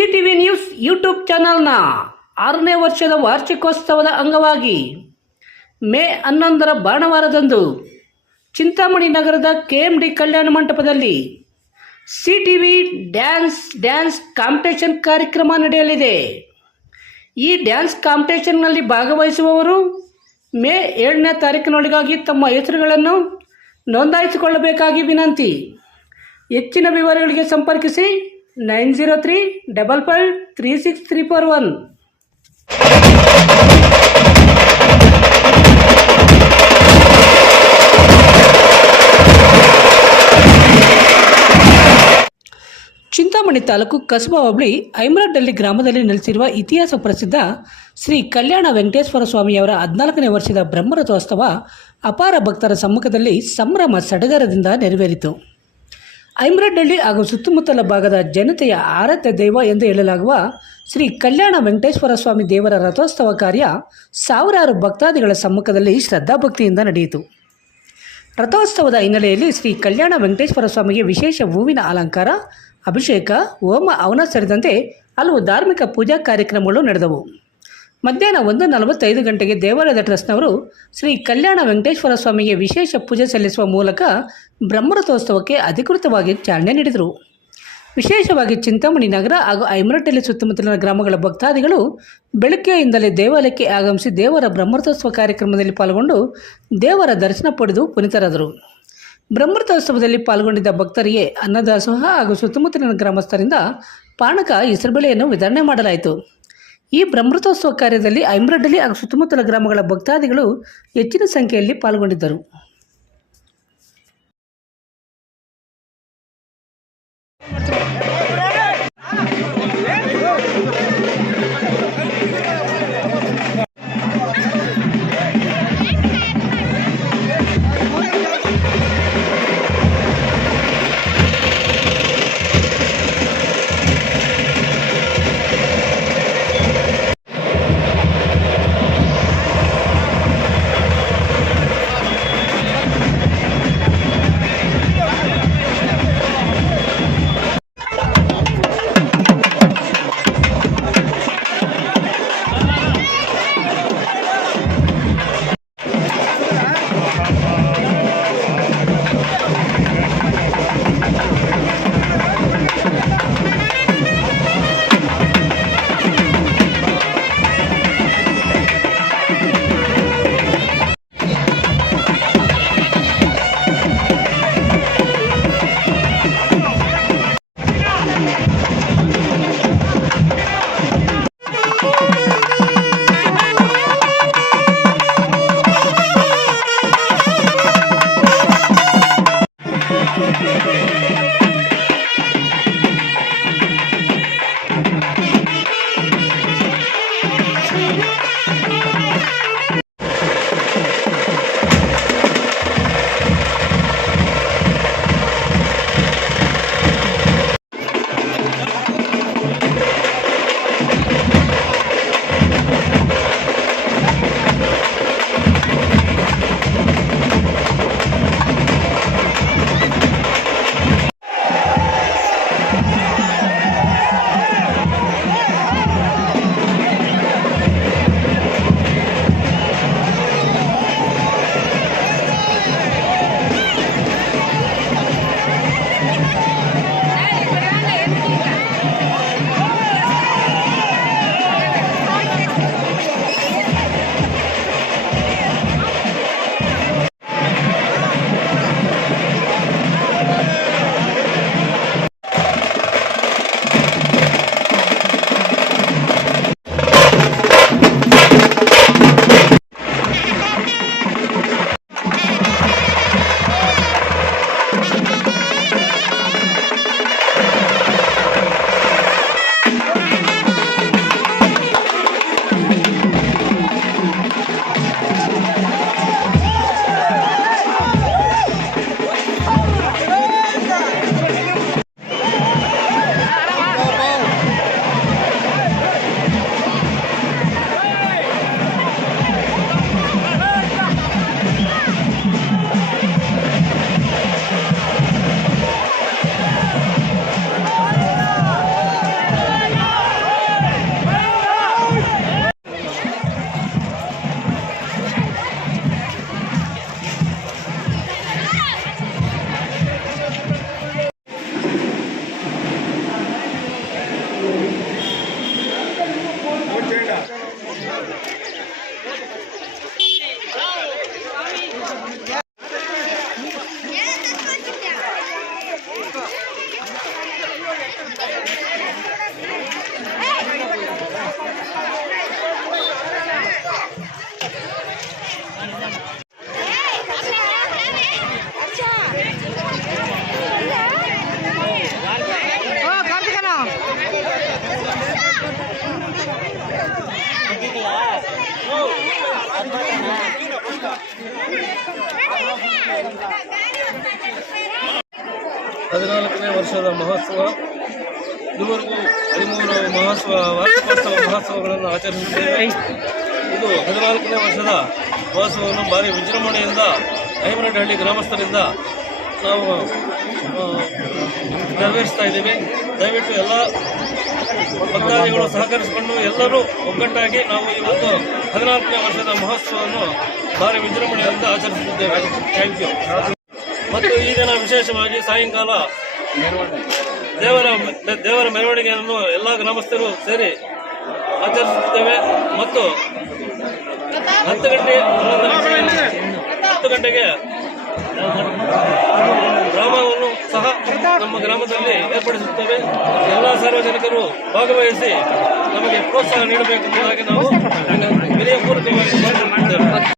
YouTube ಚಾನಲ್ನ ಆರನೇ ವರ್ಷದ ವಾರ್ಷಿಕೋತ್ಸವದ ಅಂಗವಾಗಿ ಮೇ ಹನ್ನೊಂದರ ಭಾನುವಾರದಂದು ಚಿಂತಾಮಣಿ ನಗರದ ಕೆ ಎಂ ಡಿ ಕಲ್ಯಾಣ ಮಂಟಪದಲ್ಲಿ C T V dance dance competition ಕಾರ್ಯಕ್ರಮ ನಡೆಯಲಿದೆ. ಈ ಡ್ಯಾನ್ಸ್ ಕಾಂಪಿಟೇಷನ್ನಲ್ಲಿ ಭಾಗವಹಿಸುವವರು ಮೇ ಏಳನೇ ತಾರೀಕಿನೊಳಗಾಗಿ ತಮ್ಮ ಹೆಸರುಗಳನ್ನು ನೋಂದಾಯಿಸಿಕೊಳ್ಳಬೇಕಾಗಿ ವಿನಂತಿ. ಹೆಚ್ಚಿನ ವಿವರಗಳಿಗೆ ಸಂಪರ್ಕಿಸಿ nine zero three double five three six three four one. Chintamani taluk Kasaba hobli ಐಮರಡ್ಡಲ್ಲಿ ಗ್ರಾಮದಲ್ಲಿ ನೆಲೆಸಿರುವ ಇತಿಹಾಸ ಪ್ರಸಿದ್ಧ ಶ್ರೀ ಕಲ್ಯಾಣ ವೆಂಕಟೇಶ್ವರ ಸ್ವಾಮಿಯವರ ಹದಿನಾಲ್ಕನೇ ವರ್ಷದ ಬ್ರಹ್ಮರಥೋತ್ಸವ ಅಪಾರ ಭಕ್ತರ ಸಮ್ಮುಖದಲ್ಲಿ ಸಂಭ್ರಮ ಸಡಗರದಿಂದ ನೆರವೇರಿತು. ಐಮರಡ್ಡಳ್ಳಿ ಹಾಗೂ ಸುತ್ತಮುತ್ತಲ ಭಾಗದ ಜನತೆಯ ಆರಾಧ್ಯ ದೈವ ಎಂದು ಹೇಳಲಾಗುವ ಶ್ರೀ ಕಲ್ಯಾಣ ವೆಂಕಟೇಶ್ವರ ಸ್ವಾಮಿ ದೇವರ ರಥೋತ್ಸವ ಕಾರ್ಯ ಸಾವಿರಾರು ಭಕ್ತಾದಿಗಳ ಸಮ್ಮುಖದಲ್ಲಿ ಶ್ರದ್ಧಾಭಕ್ತಿಯಿಂದ ನಡೆಯಿತು. ರಥೋತ್ಸವದ ಹಿನ್ನೆಲೆಯಲ್ಲಿ ಶ್ರೀ ಕಲ್ಯಾಣ ವೆಂಕಟೇಶ್ವರ ಸ್ವಾಮಿಗೆ ವಿಶೇಷ ಹೂವಿನ ಅಲಂಕಾರ, ಅಭಿಷೇಕ, ಹೋಮ, ಅವನ ಸೇರಿದಂತೆ ಹಲವು ಧಾರ್ಮಿಕ ಪೂಜಾ ಕಾರ್ಯಕ್ರಮಗಳು ನಡೆದವು. ಮಧ್ಯಾಹ್ನ ಒಂದು ನಲವತ್ತೈದು ಗಂಟೆಗೆ ದೇವಾಲಯದ ಟ್ರಸ್ಟ್ನವರು ಶ್ರೀ ಕಲ್ಯಾಣ ವೆಂಕಟೇಶ್ವರ ಸ್ವಾಮಿಗೆ ವಿಶೇಷ ಪೂಜೆ ಸಲ್ಲಿಸುವ ಮೂಲಕ ಬ್ರಹ್ಮರಥೋತ್ಸವಕ್ಕೆ ಅಧಿಕೃತವಾಗಿ ಚಾಲನೆ ನೀಡಿದರು. ವಿಶೇಷವಾಗಿ ಚಿಂತಾಮಣಿ ನಗರ ಹಾಗೂ ಐಮರಟ್ಟಲ್ಲಿ ಸುತ್ತಮುತ್ತಲಿನ ಗ್ರಾಮಗಳ ಭಕ್ತಾದಿಗಳು ಬೆಳಗ್ಗೆಯಿಂದಲೇ ದೇವಾಲಯಕ್ಕೆ ಆಗಮಿಸಿ ದೇವರ ಬ್ರಹ್ಮರಥೋತ್ಸವ ಕಾರ್ಯಕ್ರಮದಲ್ಲಿ ಪಾಲ್ಗೊಂಡು ದೇವರ ದರ್ಶನ ಪಡೆದು ಪುನೀತರಾದರು. ಬ್ರಹ್ಮರಥೋತ್ಸವದಲ್ಲಿ ಪಾಲ್ಗೊಂಡಿದ್ದ ಭಕ್ತರಿಗೆ ಅನ್ನದಾಸೋಹ ಹಾಗೂ ಸುತ್ತಮುತ್ತಲಿನ ಗ್ರಾಮಸ್ಥರಿಂದ ಪಾನಕ ಹೆಸರುಬೇಳೆಯನ್ನು ವಿತರಣೆ ಮಾಡಲಾಯಿತು. ಈ ಬ್ರಹ್ಮೃತೋತ್ಸವ ಕಾರ್ಯದಲ್ಲಿ ಐಮ್ರಡ್ಡಲಿ ಹಾಗೂ ಸುತ್ತಮುತ್ತಲ ಗ್ರಾಮಗಳ ಭಕ್ತಾದಿಗಳು ಹೆಚ್ಚಿನ ಸಂಖ್ಯೆಯಲ್ಲಿ ಪಾಲ್ಗೊಂಡಿದ್ದರು. ಹದಿನಾಲ್ಕನೇ ವರ್ಷದ ಮಹೋತ್ಸವ, ಇದುವರೆಗೂ ಹದಿಮೂರು ಮಹೋತ್ಸವ ವಾರ್ಷಿಕೋತ್ಸವ ಮಹೋತ್ಸವಗಳನ್ನು ಆಚರಿಸುತ್ತೇವೆ. ಇದು ಹದಿನಾಲ್ಕನೇ ವರ್ಷದ ಮಹೋತ್ಸವವನ್ನು ಭಾರಿ ವಿಜೃಂಭಣೆಯಿಂದ ಐಮರಡಹಳ್ಳಿ ಗ್ರಾಮಸ್ಥರಿಂದ ನಾವು ನೆರವೇರಿಸ್ತಾ ಇದ್ದೀವಿ. ದಯವಿಟ್ಟು ಎಲ್ಲ ಭಕ್ತಾದಿಗಳು ಸಹಕರಿಸಿಕೊಂಡು ಎಲ್ಲರೂ ಒಗ್ಗಟ್ಟಾಗಿ ನಾವು ಒಂದು ಹದಿನಾಲ್ಕನೇ ವರ್ಷದ ಮಹೋತ್ಸವವನ್ನು ಭಾರಿ ವಿಜೃಂಭಣೆಯಿಂದ ಆಚರಿಸುತ್ತಿದ್ದೇವೆ. ಥ್ಯಾಂಕ್ ಯು ಮತ್ತು ಈ ದಿನ ವಿಶೇಷವಾಗಿ ಸಾಯಂಕಾಲ ದೇವರ ದೇವರ ಮೆರವಣಿಗೆಯನ್ನು ಎಲ್ಲ ಗ್ರಾಮಸ್ಥರು ಸೇರಿ ಆಚರಿಸುತ್ತೇವೆ ಮತ್ತು ಹತ್ತು ಗಂಟೆ, ಹತ್ತು ಗಂಟೆಗೆ ಗ್ರಾಮವನ್ನು ಸಹ ನಮ್ಮ ಗ್ರಾಮದಲ್ಲಿ ಏರ್ಪಡಿಸುತ್ತೇವೆ. ಎಲ್ಲ ಸಾರ್ವಜನಿಕರು ಭಾಗವಹಿಸಿ ನಮಗೆ ಪ್ರೋತ್ಸಾಹ ನೀಡಬೇಕೆಂಬುದಾಗಿ ನಾವು வெளியே ஊருக்கு